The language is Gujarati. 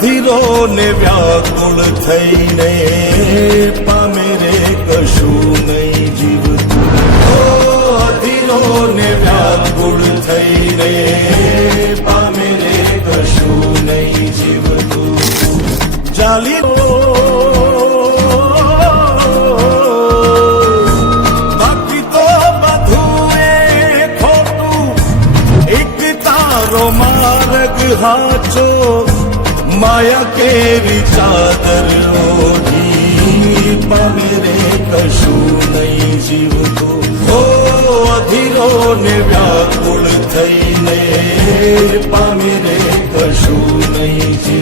અધીરો ને વ્યાકુળ થઈને પામે રે કશું નહીં જીવતું. અધીરો ને વ્યાકુળ થઈને પામે રે કશું નહીં જીવતું. ચાલી બાકી તો બધું એ ખોટું, એક તારો માર્ગ હાચો. માયા કેવી ચાદર ઓઢી પામે રે કશું નહીં જીવતું. અધીરો ને વ્યાકુળ થઈને પામે રે કશું નહીં જીવતું.